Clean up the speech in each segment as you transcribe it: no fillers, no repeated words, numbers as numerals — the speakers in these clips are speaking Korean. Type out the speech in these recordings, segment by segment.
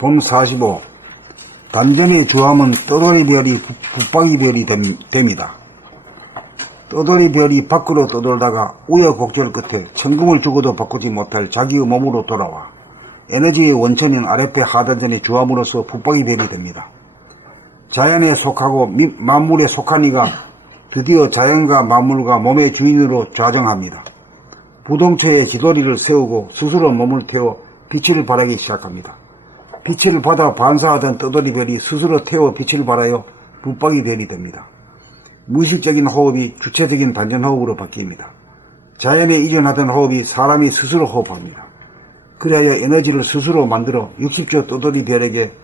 봄 45. 단전의 주함은 떠돌이별이 붙박이별이 됩니다. 떠돌이별이 밖으로 떠돌다가 우여곡절 끝에 천금을 주고도 바꾸지 못할 자기의 몸으로 돌아와 에너지의 원천인 아랫배 하단전의 주함으로서 붙박이별이 됩니다. 자연에 속하고 만물에 속한 이가 드디어 자연과 만물과 몸의 주인으로 좌정합니다. 부동처에 지도리를 세우고 스스로 몸을 태워 빛을 발하기 시작합니다. 빛을 받아 반사하던 떠돌이별이 스스로 태워 빛을 발하여 붙박이별이 됩니다. 무의식적인 호흡이 주체적인 단전호흡으로 바뀝니다. 자연에 일어나던 호흡이 사람이 스스로 호흡합니다. 그리하여 에너지를 스스로 만들어 60조 떠돌이별에게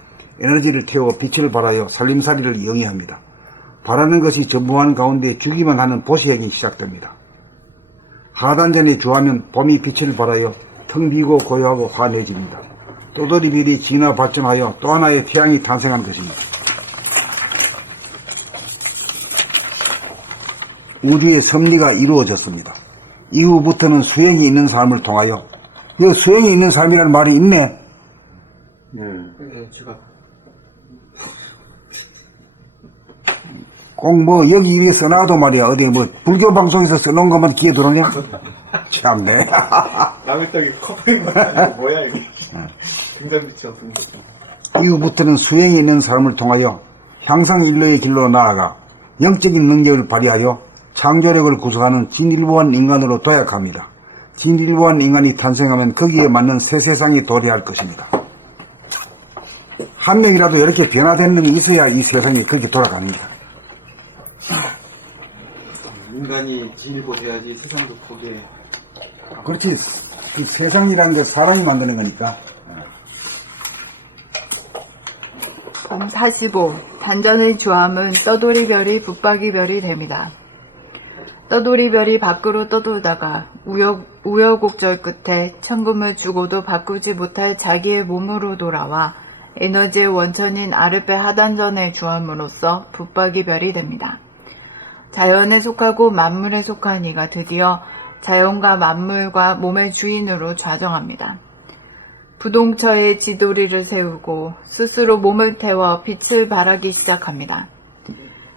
에너지를 태워 빛을 발하여 살림살이를 영위합니다. 바라는 것이 전무한 가운데 주기만 하는 보시행이 시작됩니다. 하단전에 주하면 봄이 빛을 발하여 텅 비고 고요하고 환해집니다. 떠돌이별이 진화 발전하여 또 하나의 태양이 탄생한 것입니다. 우주의 섭리가 이루어졌습니다. 이후부터는 수행이 있는 삶을 통하여, 수행이 있는 삶이라는 말이 있네. 제가 꼭 여기 이렇게 써놔도 말이야. 어디 불교 방송에서 써놓은 것만 귀에 들어오냐? 참네. 남의 떡이 커버린 거 아니고 뭐야 이게. 등잔빛이 없습니다. 이후부터는 수행이 있는 삶을 통하여 향상일로의 길로 나아가 영적인 능력을 발휘하여 창조력을 구성하는 진일보한 인간으로 도약합니다. 진일보한 인간이 탄생하면 거기에 맞는 새 세상이 도래할 것입니다. 한 명이라도 이렇게 변화된 놈이 있어야 이 세상이 그렇게 돌아가는 거야. 인간이 진일보 돼야지 세상도 거기에. 그렇지. 그 세상이라는 건 사람이 만드는 거니까. 봄 45. 단전의 주함은 떠돌이별이 붙박이별이 됩니다. 떠돌이별이 밖으로 떠돌다가 우여곡절 끝에 천금을 주고도 바꾸지 못할 자기의 몸으로 돌아와 에너지의 원천인 아랫배 하단전의 주함으로써 붙박이별이 됩니다. 자연에 속하고 만물에 속한 이가 드디어 자연과 만물과 몸의 주인으로 좌정합니다. 부동처에 지도리를 세우고 스스로 몸을 태워 빛을 발하기 시작합니다.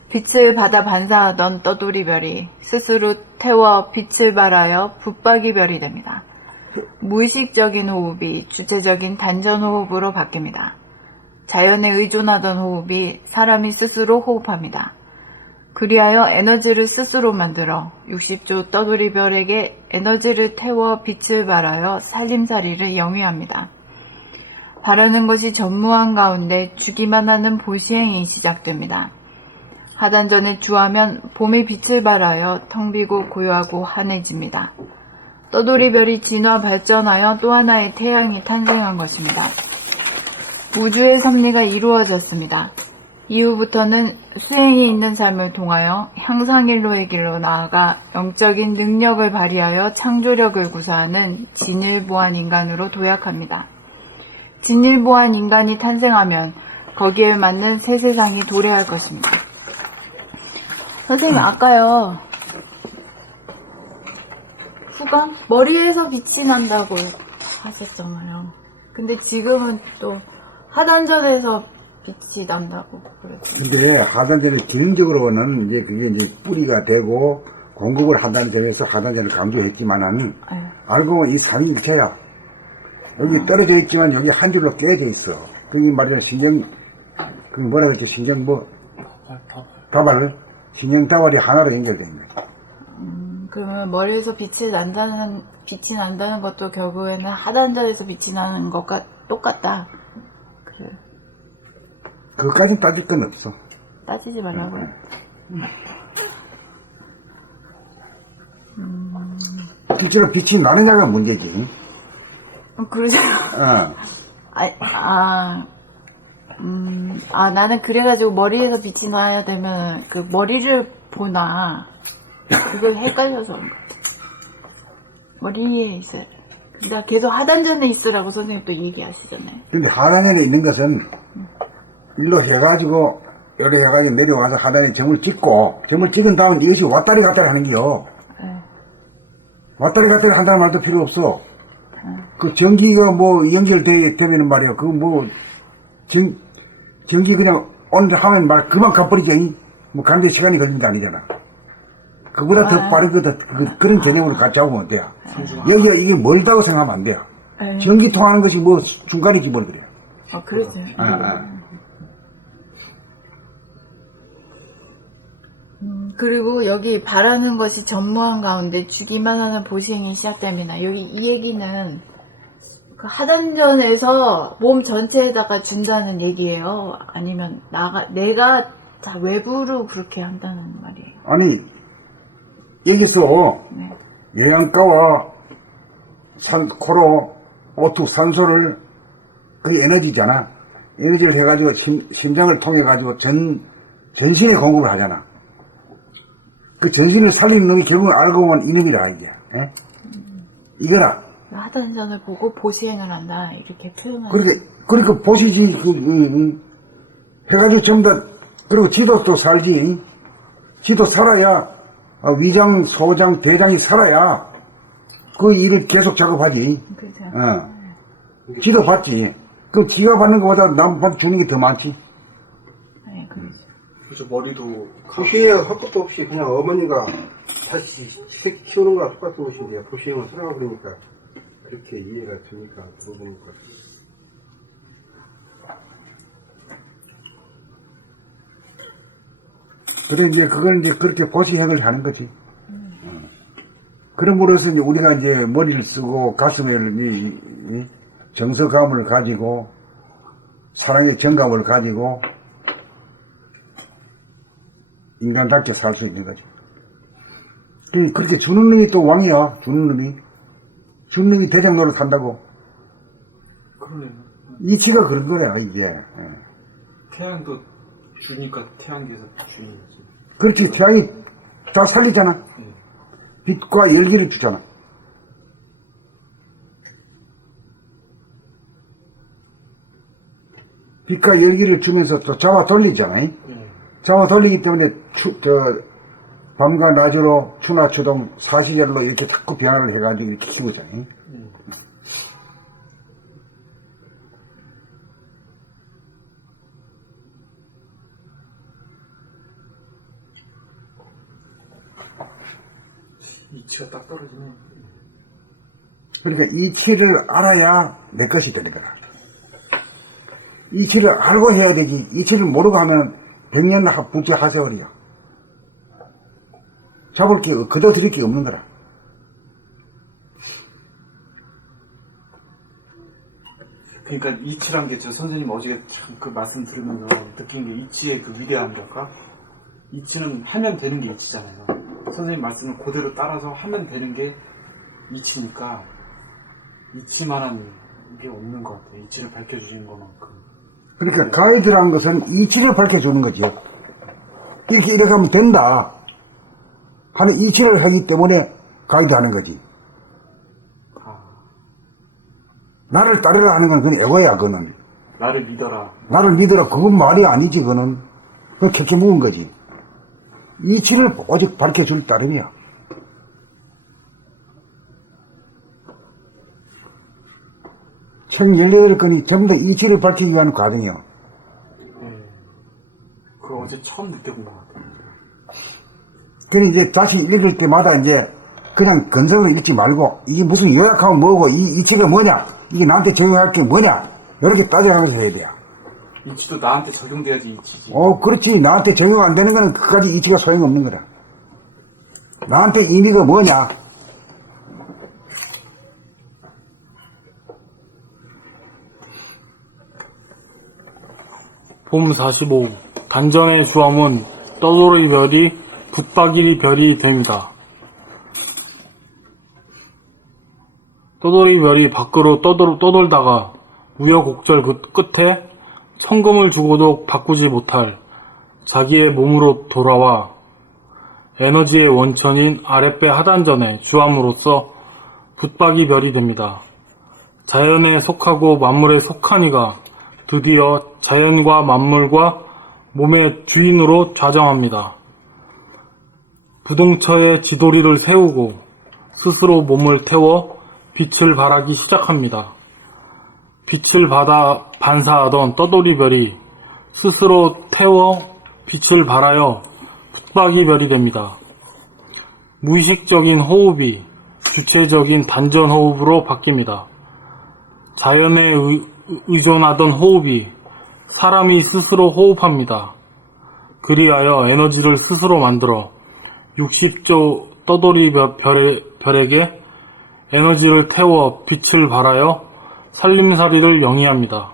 빛을 받아 반사하던 떠돌이별이 스스로 태워 빛을 발하여 붙박이별이 됩니다. 무의식적인 호흡이 주체적인 단전호흡으로 바뀝니다. 자연에 의존하던 호흡이 사람이 스스로 호흡합니다. 그리하여 에너지를 스스로 만들어 60조 떠돌이별에게 에너지를 태워 빛을 발하여 살림살이를 영위합니다. 바라는 것이 전무한 가운데 주기만 하는 보시행이 시작됩니다. 하단전에 주하면 봄이 빛을 발하여 텅 비고 고요하고 환해집니다. 떠돌이별이 진화 발전하여 또 하나의 태양이 탄생한 것입니다. 우주의 섭리가 이루어졌습니다. 이후부터는 수행이 있는 삶을 통하여 향상일로의 길로 나아가 영적인 능력을 발휘하여 창조력을 구사하는 진일보한 인간으로 도약합니다. 진일보한 인간이 탄생하면 거기에 맞는 새 세상이 도래할 것입니다. 선생님, 아까요, 후광? 머리에서 빛이 난다고 하셨잖아요. 근데 지금은 또 하단전에서 빛이 난다고 그랬어요. 근데 하단전에 기능적으로는 이제 그게 이제 뿌리가 되고 공급을 한다는 점에서 하단전을 강조했지만은, 알고 보면 이 삼위일체야. 여기 떨어져 있지만 여기 한 줄로 깨져 있어. 그게 말이야, 그게 뭐라 그랬죠? 다발. 신경 다발이 하나로 연결되어 있는 거야. 그러면 머리에서 빛이 난다는 것도 결국에는 하단전에서 빛이 나는 것과 똑같다. 그래요. 그것까지는 따질 건 없어. 따지지 말라고요. 실제로 빛이 나느냐가 문제지. 그러잖아. 나는 그래가지고 머리에서 빛이 나야 되면 그 머리를 보나 그걸 헷갈려서 그런 거야. 머리에 있어야 돼. 근데 계속 하단전에 있으라고 선생님 또 얘기하시잖아요. 근데 하단전에 있는 것은 일로 해가지고 내려와서 하단에 점을 찍고 점을 찍은 다음 이것이 왔다리 갔다리 하는 게요. 왔다리 갔다리 한다는 말도 필요 없어. 그 전기가 뭐 연결되면 말이야. 전기 그냥 오늘 하면 말 그만 가버리죠. 뭐 가는데 시간이 걸리는 게 아니잖아. 그보다 더 빠른 그런 개념으로 같이 잡으면 돼요. 여기가 이게 멀다고 생각하면 안 돼요. 네. 전기 통하는 것이 뭐 중간이지 뭘 그래요. 그러죠. 그리고 여기 바라는 것이 전무한 가운데 주기만 하는 보시행이 시작됩니다. 여기 이 얘기는 그 하단전에서 몸 전체에다가 준다는 얘기예요. 아니면 내가 다 외부로 그렇게 한다는 말이에요. 아니 여기서 네. 영양가와 코로 O2 산소를 그게 에너지잖아. 에너지를 해가지고 심장을 통해 가지고 전신에 공급을 하잖아. 그 전신을 살리는 놈이 결국은 알고 보면 이놈이라 이게. 예? 이거라. 하단전을 보고 보시행을 한다 이렇게 표현하는. 그러니까 보시지 해가지고 전부 다 그리고 지도 또 살지. 지도 살아야 위장, 소장, 대장이 살아야 그 일을 계속 작업하지. 그죠. 지도 받지. 그 지가 받는 것보다 남한테 주는 게 더 많지. 네, 그렇죠. 그렇죠. 머리도 보시행 할 것도 없이 그냥 어머니가 다시 새끼 키우는 거랑 똑같은 것인데 보시행을 하라고 그러니까 그렇게 이해가 되니까 그런 거니까. 그래 이제 그건 이제 그렇게 보시행을 하는 거지. 그럼으로써 이제 우리가 이제 머리를 쓰고 가슴에 정서감을 가지고 사랑의 정감을 가지고 인간답게 살 수 있는 거지. 그렇게 주는 놈이 또 왕이야. 주는 놈이 대장 노릇 한다고. 그러네요. 이치가 그런 거야 이게. 태양도 주니까 태양계에서 주는 거지. 그렇게 태양이 다 살리잖아. 빛과 열기를 주잖아. 빛과 열기를 주면서 또 잡아 돌리잖아. 잡아 돌리기 때문에 밤과 낮으로 추나 추동 사시절로 이렇게 자꾸 변화를 해가지고 이렇게 키우잖아. 이치가 딱 떨어지네. 그러니까 이치를 알아야 내 것이 되는 거다. 이치를 알고 해야 되지. 이치를 모르고 하면 백년 북제 하세월이야. 잡을 게 그저 드릴 게 없는 거라. 그러니까 이치란 게 저 선생님 어제 참 그 말씀 들으면서 느낀 게 이치의 그 위대함이랄까? 이치는 하면 되는 게 이치잖아요. 선생님 말씀을 그대로 따라서 하면 되는 게 이치니까 이치만한 게 없는 것 같아요. 이치를 밝혀주신 것만큼. 그러니까 가이드라는 것은 이치를 밝혀주는 거지. 이렇게 하면 된다 하는 이치를 하기 때문에 가이드 하는 거지. 나를 따르라 하는 건 그건 에고야. 그거는 나를 믿어라. 나를 믿어라 그건 말이 아니지. 그거는 그건 캐캐 묵은 거지. 이치를 오직 밝혀줄 따름이야. 책 18건이 전부 다 이치를 밝히기 위한 과정이야. 그거 어제 처음 느껴본 것 같아요. 그래 이제 다시 읽을 때마다 이제 그냥 건성을 읽지 말고 이게 무슨 요약하면 뭐고 이 이치가 뭐냐 이게 나한테 적용할 게 뭐냐 이렇게 따져가면서 해야 돼요. 이치도 나한테 적용돼야지 이치지. 그렇지. 나한테 적용 안 되는 거는 그까지 이치가 소용없는 거다. 나한테 의미가 뭐냐. 봄 45. 단전의 주함은 떠돌이 별이 붙박이 별이 됩니다. 떠돌이 별이 밖으로 떠돌다가 우여곡절 끝에 천금을 주고도 바꾸지 못할 자기의 몸으로 돌아와 에너지의 원천인 아랫배 하단전의 주함으로써 붙박이 별이 됩니다. 자연에 속하고 만물에 속한 이가 드디어 자연과 만물과 몸의 주인으로 좌정합니다. 부동처에 지도리를 세우고 스스로 몸을 태워 빛을 발하기 시작합니다. 빛을 받아 반사하던 떠돌이별이 스스로 태워 빛을 발하여 붙박이별이 됩니다. 무의식적인 호흡이 주체적인 단전호흡으로 바뀝니다. 자연에 의존하던 호흡이 사람이 스스로 호흡합니다. 그리하여 에너지를 스스로 만들어 60조 떠돌이 별에게 에너지를 태워 빛을 발하여 살림살이를 영위합니다.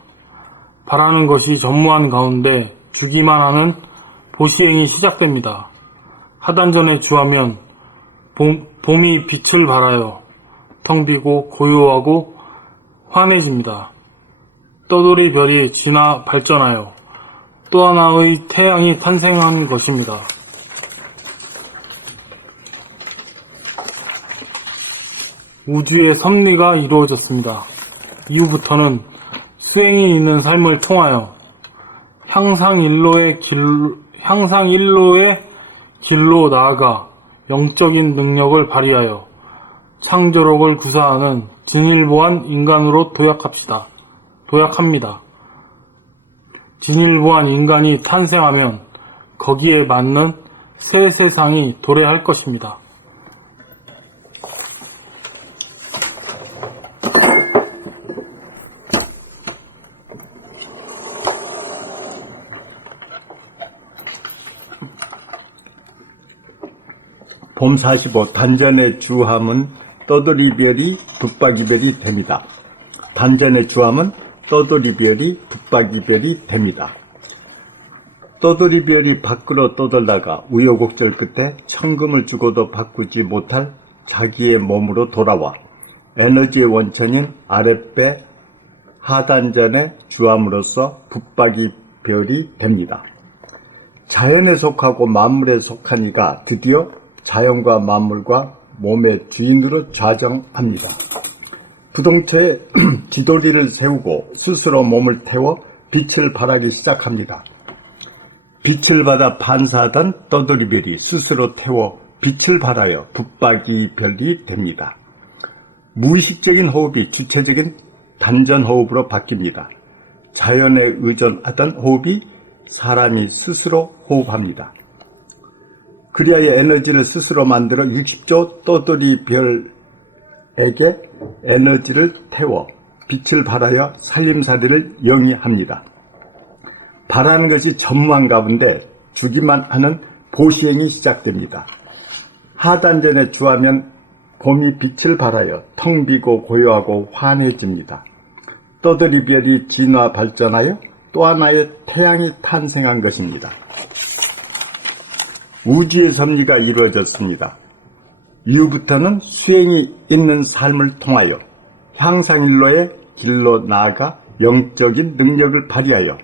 바라는 것이 전무한 가운데 주기만 하는 보시행이 시작됩니다. 하단전에 주하면 봄이 빛을 발하여 텅 비고 고요하고 환해집니다. 떠돌이 별이 진화 발전하여 또 하나의 태양이 탄생한 것입니다. 우주의 섭리가 이루어졌습니다. 이후부터는 수행이 있는 삶을 통하여 향상일로의 길로 나아가 영적인 능력을 발휘하여 창조력을 구사하는 진일보한 인간으로 도약합니다. 진일보한 인간이 탄생하면 거기에 맞는 새 세상이 도래할 것입니다. 봄 45 단전의 주함은 떠돌이별이 붙박이별이 됩니다. 단전의 주함은 떠돌이별이 붙박이별이 됩니다. 떠돌이별이 밖으로 떠돌다가 우여곡절 끝에 천금을 주고도 바꾸지 못할 자기의 몸으로 돌아와 에너지의 원천인 아랫배 하단전의 주함으로써 붙박이별이 됩니다. 자연에 속하고 만물에 속한 이가 드디어 자연과 만물과 몸의 주인으로 좌정합니다. 부동처에 지도리를 세우고 스스로 몸을 태워 빛을 발하기 시작합니다. 빛을 받아 반사하던 떠돌이별이 스스로 태워 빛을 발하여 붙박이별이 됩니다. 무의식적인 호흡이 주체적인 단전호흡으로 바뀝니다. 자연에 의존하던 호흡이 사람이 스스로 호흡합니다. 그리하여 에너지를 스스로 만들어 60조 떠돌이별에게 에너지를 태워 빛을 발하여 살림살이를 영위합니다. 바라는 것이 전무한 가운데 주기만 하는 보시행이 시작됩니다. 하단전에 주하면 봄이 빛을 발하여 텅 비고 고요하고 환해집니다. 떠돌이별이 진화 발전하여 또 하나의 태양이 탄생한 것입니다. 우주의 섭리가 이루어졌습니다. 이후부터는 수행이 있는 삶을 통하여 향상일로의 길로 나아가 영적인 능력을 발휘하여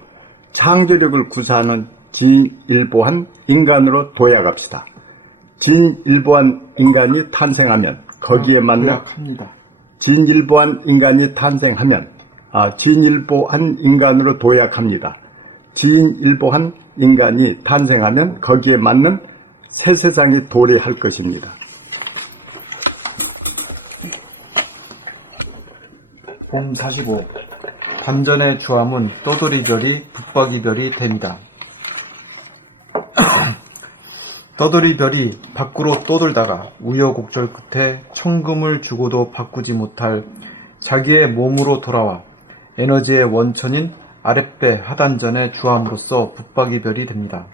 창조력을 구사하는 진일보한 인간으로 도약합시다. 진일보한 인간이 탄생하면 거기에 맞는 도약합니다. 진일보한 인간이 탄생하면 진일보한 인간으로 도약합니다. 진일보한 인간이 탄생하면 거기에 맞는 새 세상이 도래할 것입니다. 봄 45 단전의 주함은 떠돌이별이 붙박이별이 됩니다. 떠돌이별이 밖으로 떠돌다가 우여곡절 끝에 천금을 주고도 바꾸지 못할 자기의 몸으로 돌아와 에너지의 원천인 아랫배 하단전의 주함으로써 붙박이별이 됩니다.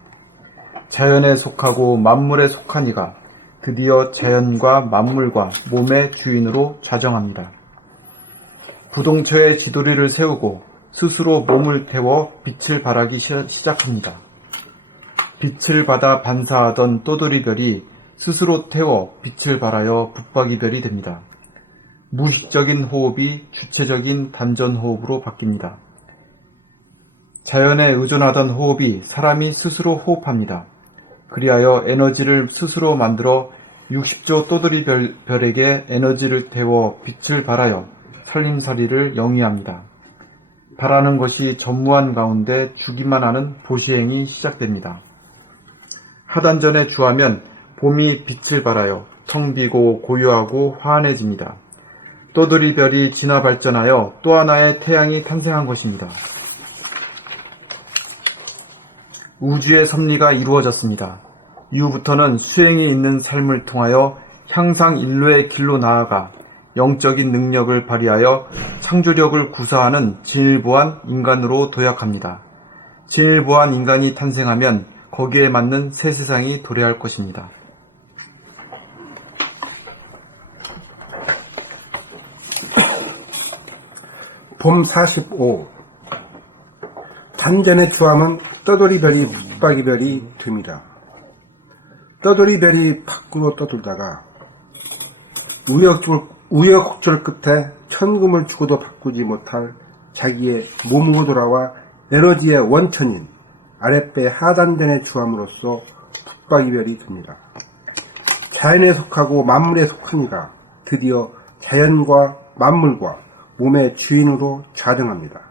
자연에 속하고 만물에 속한 이가 드디어 자연과 만물과 몸의 주인으로 좌정합니다. 부동처에 지도리를 세우고 스스로 몸을 태워 빛을 발하기 시작합니다. 빛을 받아 반사하던 떠돌이별이 스스로 태워 빛을 발하여 붙박이별이 됩니다. 무의식적인 호흡이 주체적인 단전호흡으로 바뀝니다. 자연에 의존하던 호흡이 사람이 스스로 호흡합니다. 그리하여 에너지를 스스로 만들어 60조 떠돌이별에게 에너지를 태워 빛을 발하여 살림살이를 영위합니다. 바라는 것이 전무한 가운데 주기만 하는 보시행이 시작됩니다. 하단전에 주하면 봄이 빛을 발하여 텅 비고 고요하고 환해집니다. 떠돌이 별이 진화 발전하여 또 하나의 태양이 탄생한 것입니다. 우주의 섭리가 이루어졌습니다. 이후부터는 수행이 있는 삶을 통하여 향상 인류의 길로 나아가 영적인 능력을 발휘하여 창조력을 구사하는 진일보한 인간으로 도약합니다. 진일보한 인간이 탄생하면 거기에 맞는 새 세상이 도래할 것입니다. 봄 45. 단전의 주함은 떠돌이별이 붙박이별이 됩니다. 떠돌이별이 밖으로 떠돌다가 우여곡절 끝에 천금을 주고도 바꾸지 못할 자기의 몸으로 돌아와 에너지의 원천인 아랫배 하단전의 주함으로써 붙박이별이 됩니다. 자연에 속하고 만물에 속한 이가 드디어 자연과 만물과 몸의 주인으로 좌정합니다.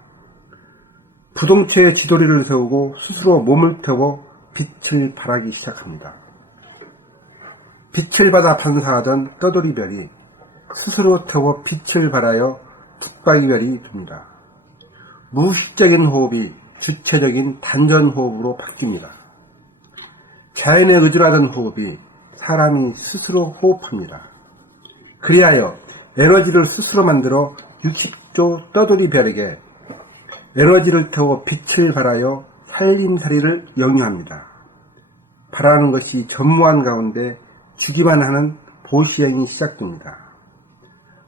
부동체의 지도리를 세우고 스스로 몸을 태워 빛을 발하기 시작합니다. 빛을 받아 반사하던 떠돌이별이 스스로 태워 빛을 발하여 붙박이별이 됩니다. 무의식적인 호흡이 주체적인 단전호흡으로 바뀝니다. 자연에 의존하던 호흡이 사람이 스스로 호흡합니다. 그리하여 에너지를 스스로 만들어 60조 떠돌이별에게 에너지를 태워 빛을 발하여 살림살이를 영위합니다. 바라는 것이 전무한 가운데 주기만 하는 보시행이 시작됩니다.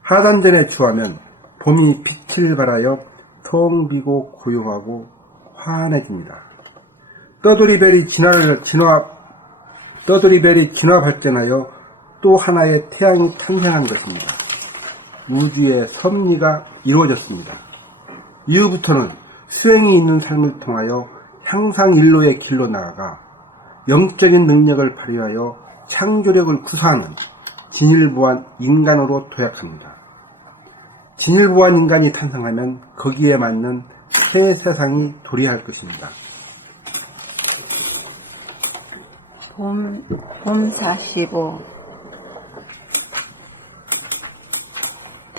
하단전에 주하면 봄이 빛을 발하여 텅 비고 고요하고 환해집니다. 떠돌이별이 진화 발전하여 또 하나의 태양이 탄생한 것입니다. 우주의 섭리가 이루어졌습니다. 이후부터는 수행이 있는 삶을 통하여 향상인로의 길로 나아가 영적인 능력을 발휘하여 창조력을 구사하는 진일보한 인간으로 도약합니다. 진일보한 인간이 탄생하면 거기에 맞는 새 세상이 도래할 것입니다. 봄 45.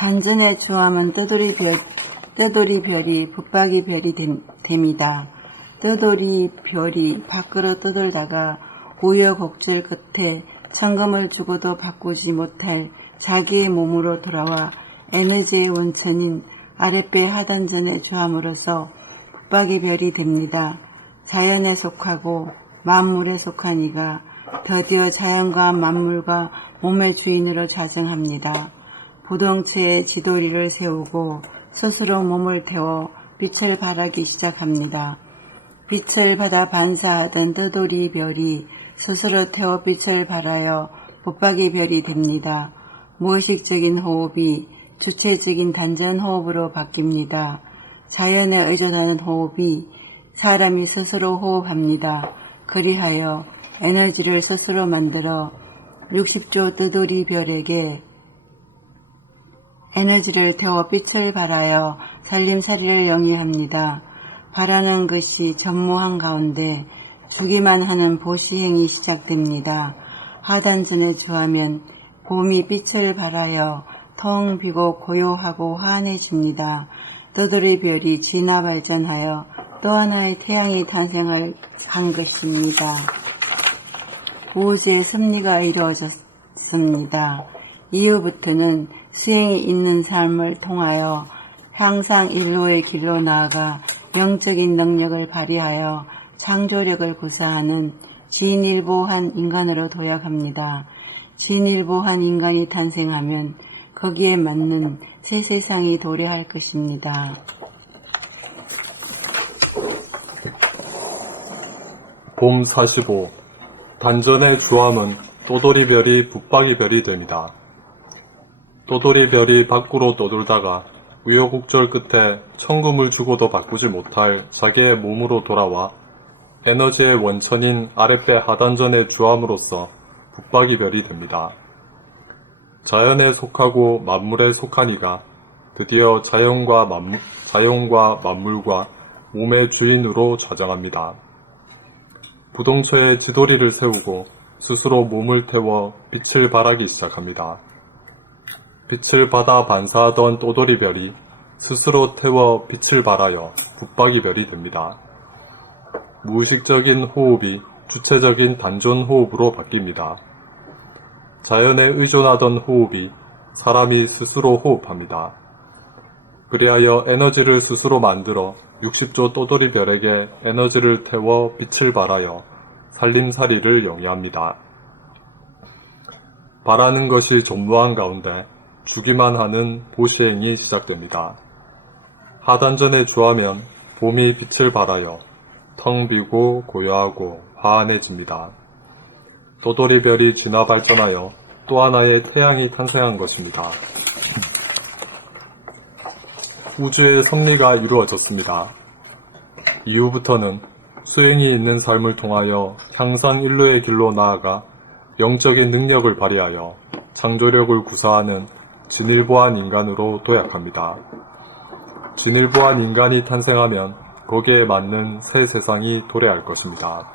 단전의 주함은 떠돌이 별이 붙박이 별이 됩니다. 떠돌이 별이 밖으로 떠돌다가 우여곡절 끝에 천금을 주고도 바꾸지 못할 자기의 몸으로 돌아와 에너지의 원천인 아랫배 하단전의 주함으로써 붙박이 별이 됩니다. 자연에 속하고 만물에 속한 이가 드디어 자연과 만물과 몸의 주인으로 자정합니다. 부동체의 지도리를 세우고 스스로 몸을 태워 빛을 발하기 시작합니다. 빛을 받아 반사하던 떠돌이 별이 스스로 태워 빛을 발하여 붙박이 별이 됩니다. 무의식적인 호흡이 주체적인 단전 호흡으로 바뀝니다. 자연에 의존하는 호흡이 사람이 스스로 호흡합니다. 그리하여 에너지를 스스로 만들어 60조 떠돌이 별에게 에너지를 태워 빛을 발하여 살림살이를 영위합니다. 바라는 것이 전무한 가운데 주기만 하는 보시행이 시작됩니다. 하단전에 주하면 봄이 빛을 발하여 텅 비고 고요하고 환해집니다. 떠돌이 별이 진화 발전하여 또 하나의 태양이 탄생한 것입니다. 우주의 섭리가 이루어졌습니다. 이후부터는 수행이 있는 삶을 통하여 향상 인로의 길로 나아가 영적인 능력을 발휘하여 창조력을 구사하는 진일보한 인간으로 도약합니다. 진일보한 인간이 탄생하면 거기에 맞는 새 세상이 도래할 것입니다. 봄 45. 단전의 주함은 떠돌이별이 붙박이별이 됩니다. 떠돌이별이 밖으로 떠돌다가 우여곡절 끝에 천금을 주고도 바꾸지 못할 자기의 몸으로 돌아와 에너지의 원천인 아랫배 하단전의 주함으로써 붙박이별이 됩니다. 자연에 속하고 만물에 속한 이가 드디어 자연과 만물과 몸의 주인으로 좌정합니다. 부동처의 지도리를 세우고 스스로 몸을 태워 빛을 발하기 시작합니다. 빛을 받아 반사하던 또돌이별이 스스로 태워 빛을 발하여 붙박이별이 됩니다. 무의식적인 호흡이 주체적인 단전 호흡으로 바뀝니다. 자연에 의존하던 호흡이 사람이 스스로 호흡합니다. 그리하여 에너지를 스스로 만들어 60조 또돌이별에게 에너지를 태워 빛을 발하여 살림살이를 영위합니다. 바라는 것이 전무한 가운데 주기만 하는 보시행이 시작됩니다. 하단전에 주하면 봄이 빛을 발하여 텅 비고 고요하고 화한해집니다. 또돌이별이 진화 발전하여 또 하나의 태양이 탄생한 것입니다. 우주의 섭리가 이루어졌습니다. 이후부터는 수행이 있는 삶을 통하여 향상 인류의 길로 나아가 영적인 능력을 발휘하여 창조력을 구사하는 진일보한 인간으로 도약합니다. 진일보한 인간이 탄생하면 거기에 맞는 새 세상이 도래할 것입니다.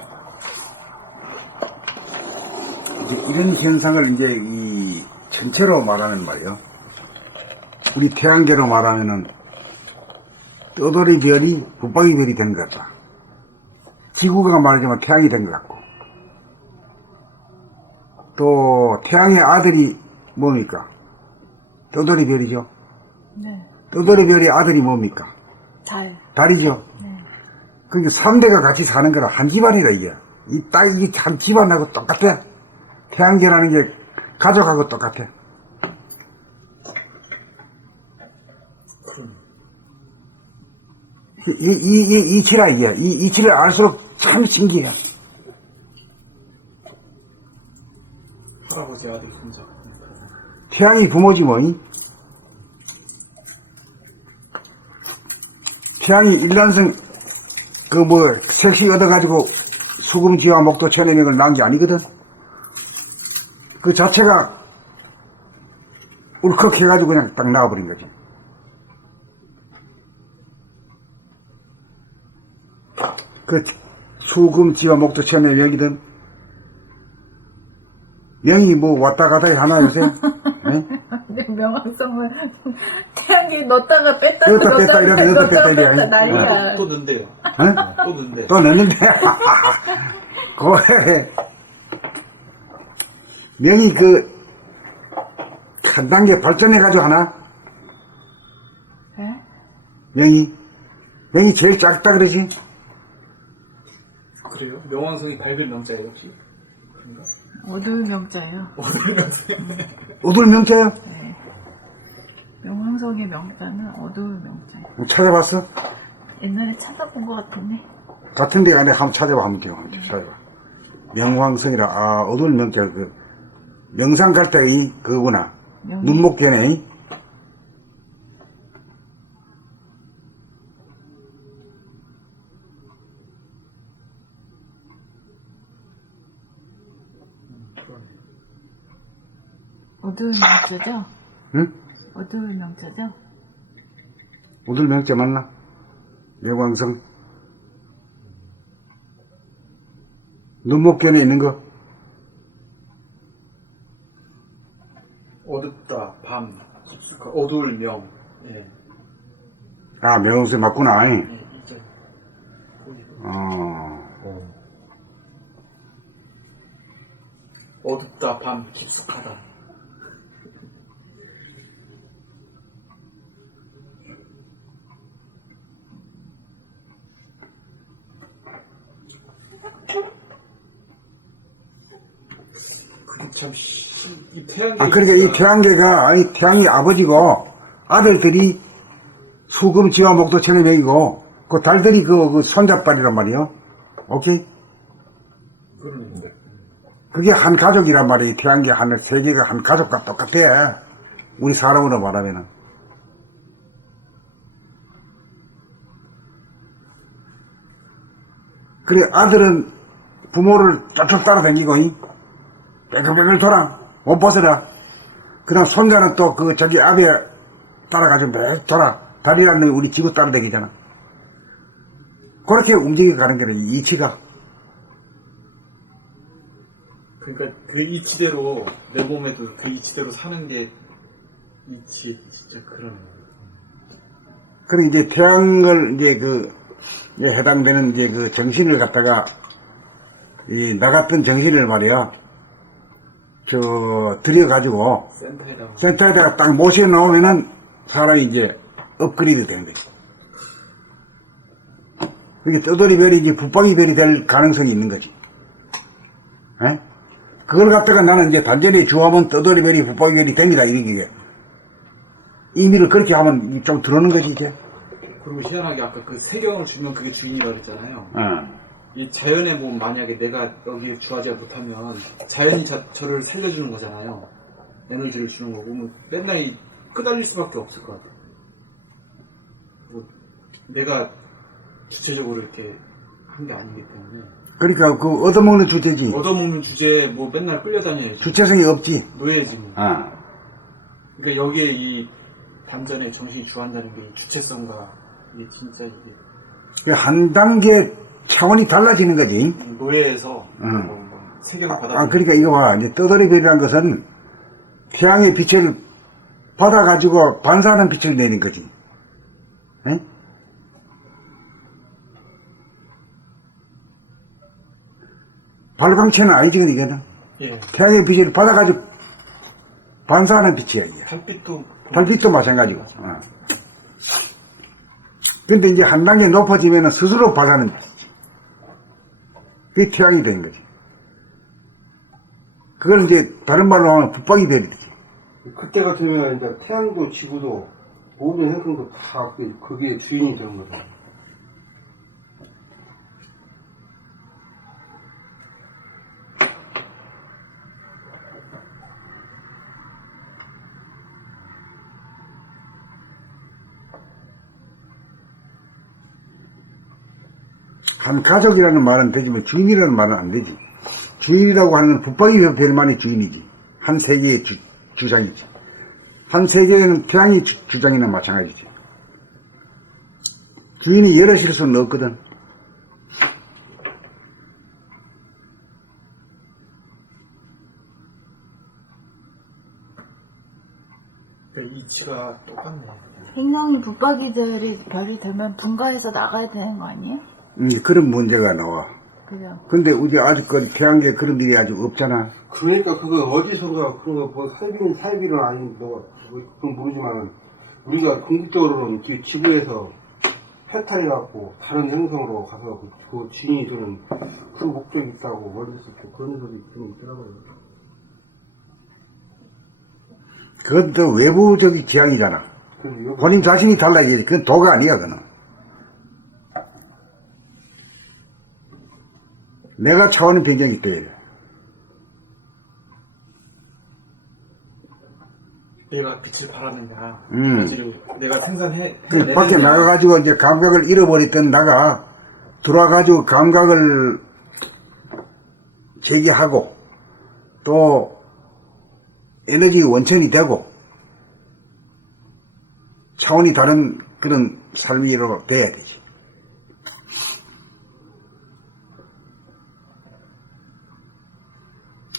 이제 이런 현상을 이제 이 전체로 말하면 말이요. 우리 태양계로 말하면은 떠돌이 별이 붙박이 별이 된 것 같다. 지구가 말하자면 태양이 된 것 같고. 또 태양의 아들이 뭡니까? 떠돌이 별이죠. 네. 떠돌이 별의 아들이 뭡니까? 달. 달이죠. 네. 그러니까 3대가 같이 사는 거라 한 집안이라 이게. 이게 한 집안하고 똑같아. 태양계라는 게 가족하고 똑같아. 이 이치라 이게. 이 이치를 알수록 참 신기해. 할아버지 아들 손자. 태양이 부모지 뭐니? 태양이 일란성 색시 얻어가지고 수금지와 목도 천해명을 낳은 게 아니거든. 그 자체가 울컥해가지고 그냥 딱 나와버린 거지. 그 수금지와 목도 천해명이든 명이 뭐 왔다 갔다 하나 요새? 네, 명왕성은 태양계 넣었다가 뺐다가 넣었다 뺐다 이러다 넣었다 뺐다 이래. 난리야. 또 넣는데요. 또 넣는데. 또 넣는데 그래 명이 한 단계 발전해가지고 하나? 네? 명이 제일 작다 그러지? 그래요? 명왕성이 밝을 명자예요 혹시? 그런가? 어두운 명자예요. 어두운 명자요? 네. 명왕성의 명자는 어두운 명자예요. 찾아봤어? 옛날에 찾아본 것 같은데. 같은 데가 내가 한번 찾아봐 한번 찾아봐. 명왕성이라 어두운 명자 명상 갈 때 그거구나. 눈목견에 어두운 명자죠? 응? 어두운 명자죠? 어두운 명자 맞나? 명왕성 눈목견에 있는 거 어둡다 밤 깊숙한 어두울 명. 예. 명왕성 맞구나. 예, 이제 어둡다 밤 깊숙하다. 그게 참 이 태양계. 그러니까 이 태양계가 태양이 아버지고 아들들이 수금 지와 목도 천해명이고 그 달들이 그 손잡딸이란 말이요. 오케이? 그러는데. 그게 한 가족이란 말이야. 이 태양계 하늘 세계가 한 가족과 똑같아. 우리 사람으로 말하면은. 그래 아들은 부모를 쫙쫙 따라다니고 빼글빼글 돌아 못 벗어라. 그 다음 손자는 또 저기 아베 따라가지고 매 돌아. 다리라는 놈이 우리 지구 따라다니잖아. 그렇게 움직여 가는 거네 이치가. 그러니까 그 이치대로 내 몸에도 그 이치대로 사는 게 이치 진짜 그러네요. 그리고 이제 태양을 이제 이제 해당되는 이제 그 정신을 갖다가 나갔던 정신을 말이야 들여가지고 센터에다가 딱 모셔 놓으면은 사람이 이제 업그레이드 되는 거지. 그게 떠돌이 별이 이제 붙박이 별이 될 가능성이 있는 거지. 에? 그걸 갖다가 나는 이제 단전에 주하면 떠돌이 별이 붙박이 별이 됩니다. 이게 의미를 그렇게 하면 좀 들어오는 거지 이제. 그리고 희한하게 아까 그 세경을 주면 그게 주인이라 그랬잖아요. 어. 이 자연에 보면 만약에 내가 여기 주하지가 못하면 자연이 저를 살려주는 거잖아요. 에너지를 주는 거고 뭐 맨날 끄달릴 수밖에 없을 것 같아요. 뭐 내가 주체적으로 이렇게 한 게 아니기 때문에. 그러니까 그 얻어먹는 주제지. 얻어먹는 주제에 뭐 맨날 끌려다녀야지. 주체성이 없지. 노예지 뭐. 아. 그러니까 여기에 이 단전에 정신이 주한다는 게 주체성과 이게 진짜 이게 한 단계 차원이 달라지는 거지. 노예에서 세계를 받아. 그러니까 이거 봐. 이제 떠돌이 별이라는 것은 태양의 빛을 받아가지고 반사하는 빛을 내는 거지. 에? 발광체는 아니지, 이거는. 예. 태양의 빛을 받아가지고 반사하는 빛이야, 이게. 달빛도 마찬가지고. 근데 이제 한 단계 높아지면 스스로 발하는 빛이지. 그게 태양이 된 거지. 그걸 이제 다른 말로 하면 붙박이 별이 되지. 그때 같으면 이제 태양도 지구도 모든 행성도 다 그게 주인이 되는 거죠. 한 가족이라는 말은 되지만 주인이라는 말은 안 되지. 주인이라고 하는 건 붙박이 별만이 주인이지. 한 세계의 주장이지. 한 세계에는 태양이 주장이나 마찬가지지. 주인이 여럿일 수는 없거든. 이치가 똑같네. 행성이 붙박이들이 별이 되면 분가해서 나가야 되는 거 아니에요? 그런 문제가 나와. 그죠? 근데 우리 아직까지 태양계에 그런 일이 아직 없잖아. 그러니까 그거 어디선가 그런 거 뭐 살비는 아니 뭐 그건 모르지만은 우리가 궁극적으로는 지구에서 해탈해 갖고 다른 행성으로 가서 그 지인이 되는 그 목적이 있다고 멀리서 그런 소리 좀 있더라고요. 그것도 외부적인 지향이잖아. 본인 자신이 달라야지. 그건 도가 아니야, 그는. 내가 차원의 변경이 돼야 돼. 내가 빛을 발하는가, 에너지를 내가 생산해. 밖에 나가가지고 이제 감각을 잃어버렸던 나가 들어와가지고 감각을 재개하고 또 에너지 원천이 되고 차원이 다른 그런 삶으로 돼야 되지.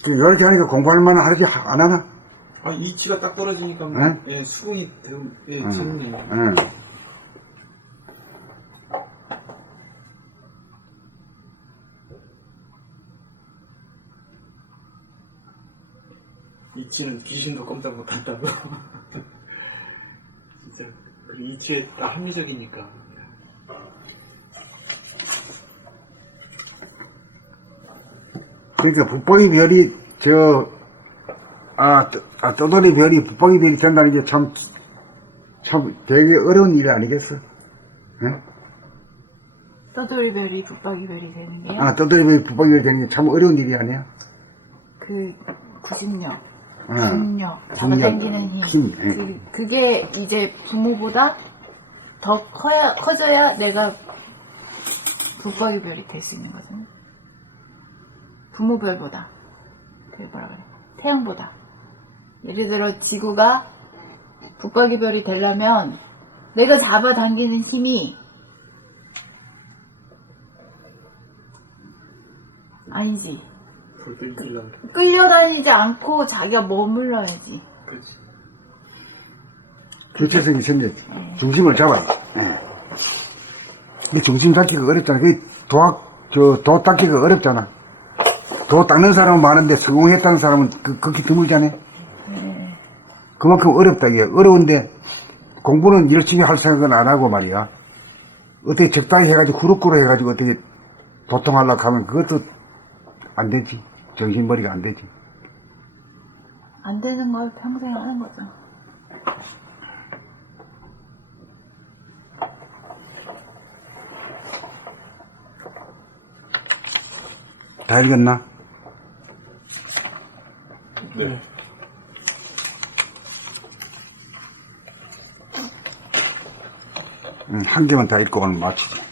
이렇게 하니까 공부할 만은 하지 안 하나? 이치가 딱 떨어지니까 예, 수긍이 재밌네요. 이치는 귀신도 꼼짝 못한다고. 진짜 이치에 다 합리적이니까. 그러니까 붙박이 별이 떠돌이 별이 붙박이 별이 된다는 게 참 되게 어려운 일 아니겠어? 예? 떠돌이 별이 붙박이 별이 되는 게요? 떠돌이 별이 붙박이 별이 되는 게 참 어려운 일이 아니야? 그 구심력, 중력, 잡아당기는 힘. 힘. 그게 이제 부모보다 더 커져야 내가 붙박이 별이 될 수 있는 거잖아요. 부모별보다. 그게 뭐라 그래? 태양보다. 예를 들어 지구가 붙박이 별이 되려면 내가 잡아당기는 힘이 아니지. 끌려다니지 않고 자기가 머물러야지. 그렇지. 주체성이 생겼지. 중심을 잡아야지. 예. 근데 중심 잡기가 어렵잖아. 도 닦기가 어렵잖아. 도 닦는 사람은 많은데 성공했다는 사람은 극히 드물잖아요. 그만큼 어렵다, 이게. 어려운데 공부는 열심히 할 생각은 안 하고 말이야. 어떻게 적당히 해가지고 후루꾸루 해가지고 어떻게 도통하려고 하면 그것도 안 되지. 정신머리가 안 되지. 안 되는 걸 평생 하는 거죠. 다 읽었나? 네. 한 개만 다 읽고 오늘 마치자.